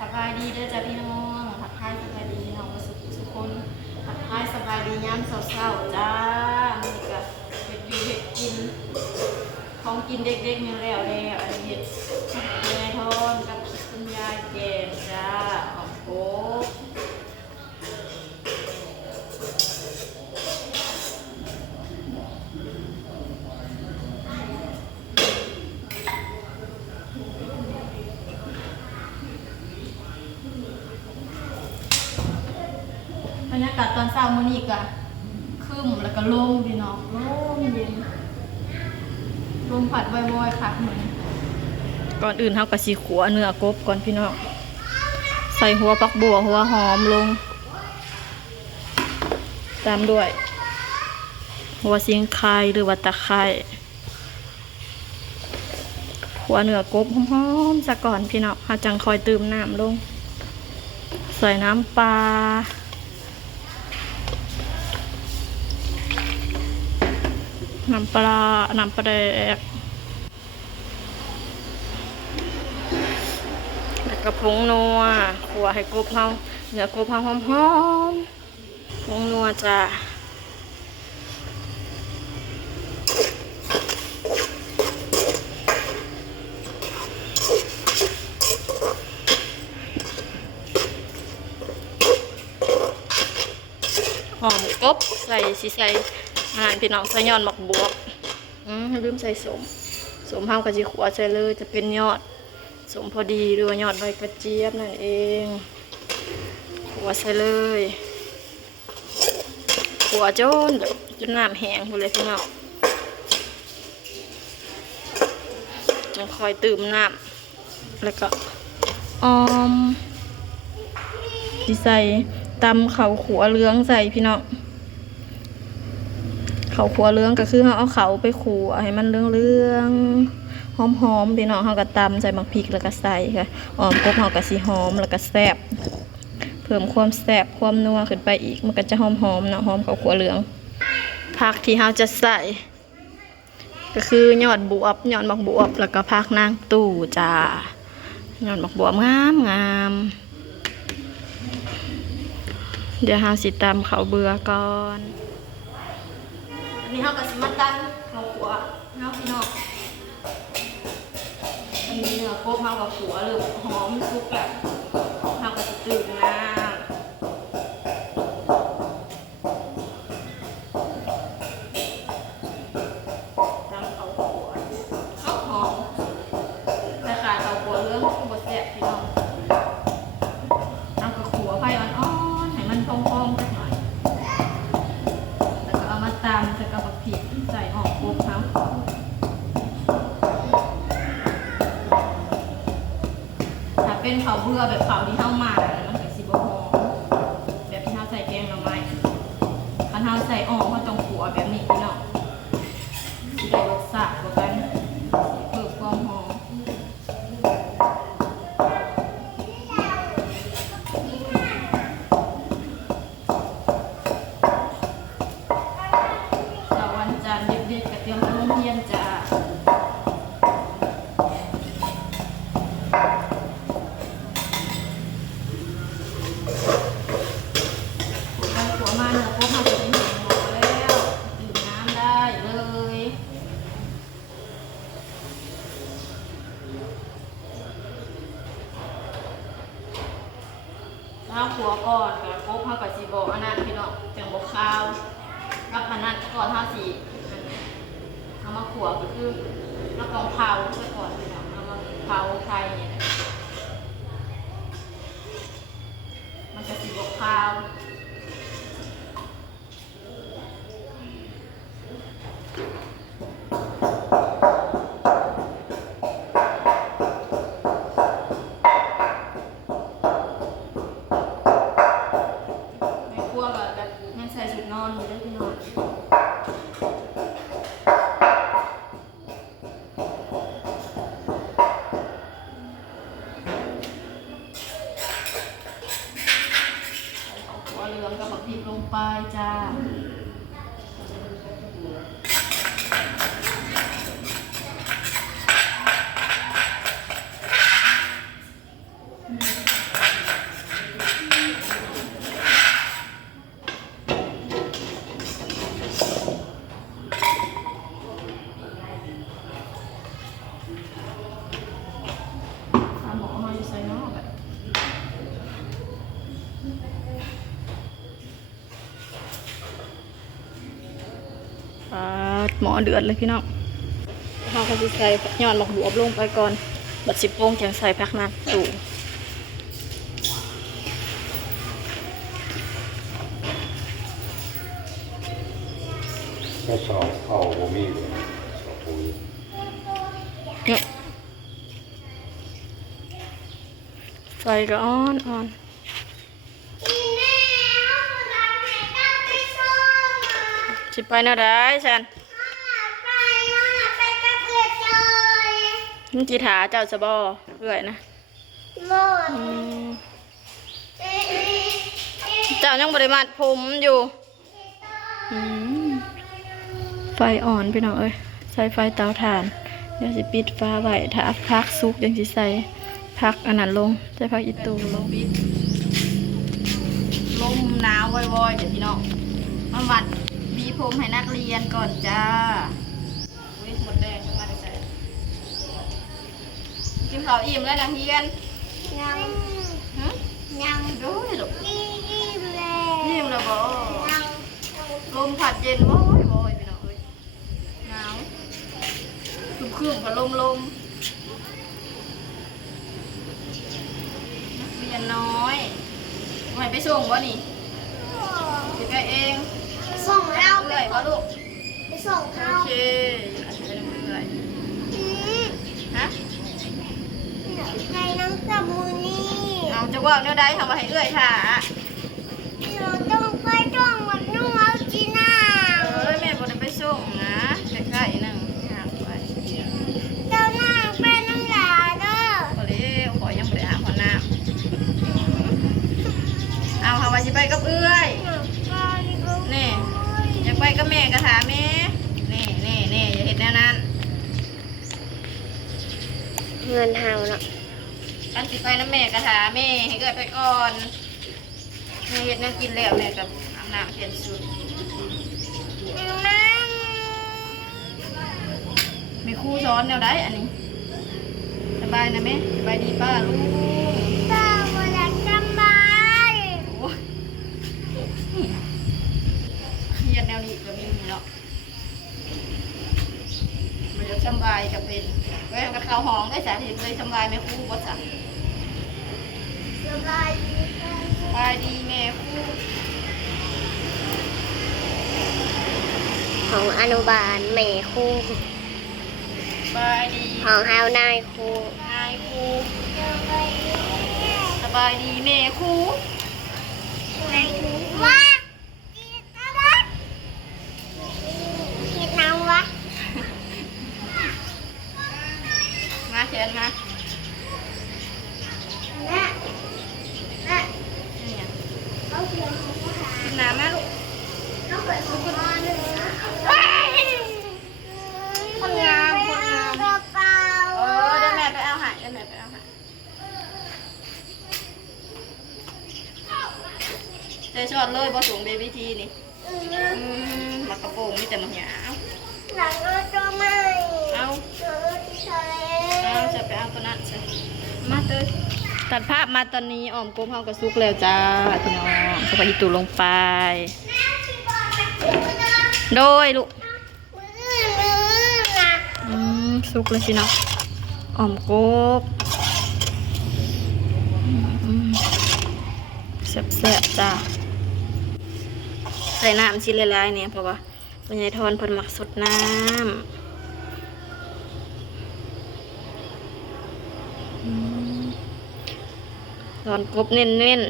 สบายดีเด้อจ้าพี่น้องทักทายสบายดีพี่น้องมาสุขคนทักทายสบายดีย้ำเศร้าๆจ้ามันก็เห็ดอยู่เห็ดกินของกินเด็กๆมีแล้วอันนี้เห็ดยายทอนกับคุณยายแกงจ้าหอมโป๊กบรรยากาศตอนเช้ามื้อนี้ก็ครึ้มแล้วก็โล่งพี่น้องโล่งเย็นลมพัดว่อยๆค่ะเหมือนก่อนอื่นเฮาก็สิขัวเนื้อกบก่อนพี่น้องใส่หัวปักบัวหัวหอมลงตามด้วยหัวสิงไคหรือว่าตะไคร้หัวเนื้อกบหอมๆซะก่อนพี่น้องเฮาจังคอยเติมน้ำลงใส่น้ำปลาน้ำปลาแดกแล้วก็ผงนัวขัวให้กบเฮาเนื้อกบเฮาหอมๆผงนัวจ้าหอมกบใส่อาหารพี่น้องใส่ยอดหมักบวบลืมใส่สมเฮากะจิขัวใส่เลยจะเป็นยอดสมพอดีหรือว่ายอดใบกระเจี๊ยบนั่นเองขัวใส่เลยขัวจนน้ำแห้งหมดเลยพี่น้องจังคอยตื่มน้ำแล้วก็ออมที่ใส่ตำข้าวขัวเหลืองใส่พี่น้องข้าวขัวเหลืองก็คือเอาเขาไปขัวให้มันเหลืองๆหอมๆพี่น้องเขาก็ตำใส่มักพริกแล้วก็ใส่ค่ะกบเขาก็สีหอมแล้วก็แซ่บเพิ่มความแซ่บความนัวขึ้นไปอีกมันก็จะหอมๆนะหอมข้าวขัวเหลืองผักที่เขาจะใส่ก็คือยอดมักบวบแล้วก็ผักนางตู่จ้ายอดมักบวบงามเดี๋ยวเราสิตำข้าวเบื่อก่อนอันนี้เราก็สิมาตั้งข้าวขัวเราพี่น้องอันนี้เนื้อกบเรากับขัวหรือหอมสุกแบบเราก็จะตื่นน้ำตำข้าวขัวข้าวหอมแต่ขาข้าวขัวเรื่องบดแสบพี่น้องเราก็ขัวไฟอ่อนๆให้มันพองๆสักหน่อยแล้วก็เอามาตำใส่กับพริกใส่กบเขาถ้าเป็นข้าวเบื่อแบบข้าวที่เท่ามาแล้วมันก็สิบ่หอมแบบที่เท่าใส่แกงหน่อไม้ถ้าเท่าใส่เขาต้องขัวแบบนี้พี่น้องสิได้รสชาติกว่ากันเพิ่มความหอมวันจันทร์เด็กๆก็เตรียมไปโรงเรียนจ้าขัวมาเนื้อพวกเขาจะเป็นหมูแล้วดื่มน้ำได้เลยข้าวขัวก่อนกับโป๊กข้าวกับซีโบอันนั้นพี่น้องจังบกข้าวรับอันนั้นก่อนข้าวสีเอามาขัวก็คือเราต้องเผาไปก่อนพี่น้องเอามาเผาไทยเนี่ยมันจะซีโบกข้าวใส่ชุดนอนอยู่ได้พี่น้องหัวเหลืองกับผักพริกลงไปจ้า หมอเดือดเลยพี่น้องเราก็จะใส่ยอดหมกบวบลงไปก่อนบัด10 โมงจังใส่พักน้ำตู่ ก็สอบเข้าบ่มีเลยสอบปุ๋ย เนี่ยไฟก็อ่อนอ่อนสิไปแนวใดฉันมึงจีถาเจ้าจะบ่เอื่อยนะอืมเจ้ายังบริมาทผมอยู่อืมไฟอ่อนพี่น้องเอ้ยใส่ไฟเตาถ่านเดี๋ยวสิปิดฟ้าไว้ถ้าพักสุกยังสิใส่พักอันนั้นลงใส่พักอีตูลงลมหนาวว่อยๆเดี๋ยวพี่น้องมาวัดบีผมให้นักเรียนก่อนจ้าอุ้ยหมดแดงมาได้ใส่กินข้าวอิ่มแล้วนักเรียนยังด้วยลูกอิ่มแล้วบ่ลมผัดเย็นโว้ยโว้ยพี่น้องเอ้ยหนาวคืมๆกับลมนักเรียนน้อยไม่ไปส่งวะนี่สิไปเอง ส่งเรา เอื่อยวะลูก ไปส่ง โอ เรา เคอาจจะเป็นเอื่อยฮะ ในน้ำสมุนนี่ เอาจะว่าเนี่ยได้ทำมาให้เอื่อยค่ะ เราต้องไปจ้องมันนุ่งเอาจีน่า แม่บอกจะไปส่งนะใกล้ๆนึงห่างไป เจ้าหน้าเป็นน้ำหลาเด้อ ก็เลยขอยังไม่ได้อาบน้ำเอาค่ะว่าจะไปกับเอื่อยนี่อยากไปกับแม่ก็ถามแม่นี่อย่าเห็นแนวนั้น เงินเฮาเนาะ อันสิไปน้ำแม่ก็ถามแม่ให้เกิดไปก่อนแม่เห็ดแนวกินแล้วแม่กับอาบน้ำเปลี่ยนชุด นั่ง มีครูสอนแนวใดอันนี้สบายนะแม่สบายดีป้าลูก ป้าวันละจำบาย โอ้ยเครียดแนวนี้ก็มีเนาะมันจะสบายกับเป็นไว้กับข้าวหองได้จ้ะที่เลยสบายแม่ครูบ่จ้ะ สบายดี สบายดีแม่ครู ของอนุบาลแม่ครู สบายดี ของเฮานายครู นายครูสบายดีแม่ครู ว่าจีน่าคิดน้ำวะ มาเชิญมา แม่แม่ เนี่ย เอาเสียงของทหาร กินน้ำมาลูก เอาเปิดของพ่อหนึ่งนะ คนงามคนงาม กระเป๋า เดี๋ยวแม่ไปเอาใหายเดี๋ยวแม่ไปเอาใหายใจชอดเลยบ่สูงเบบี้ทีนี่มากระโปรงมีแต่มันหยาว หลังเอาตัวใหม่ เอา ตัวที่ใช้ จะไปเอาตัวนั้นใช่มาเตยตัดภาพมาตอนนี้อ้อมกลมเฮากระซุกแล้วจ้าพี่น้องสบายตูลงไป โดยลูก นะ สุกเลยพี่น้องอ้อมกบแซ่บๆจ้าใส่น้ำชิ้นละลายเนี่ยเพราะว่าปัญญาทอนเพิ่นมักสดน้ำตอนกบเน้น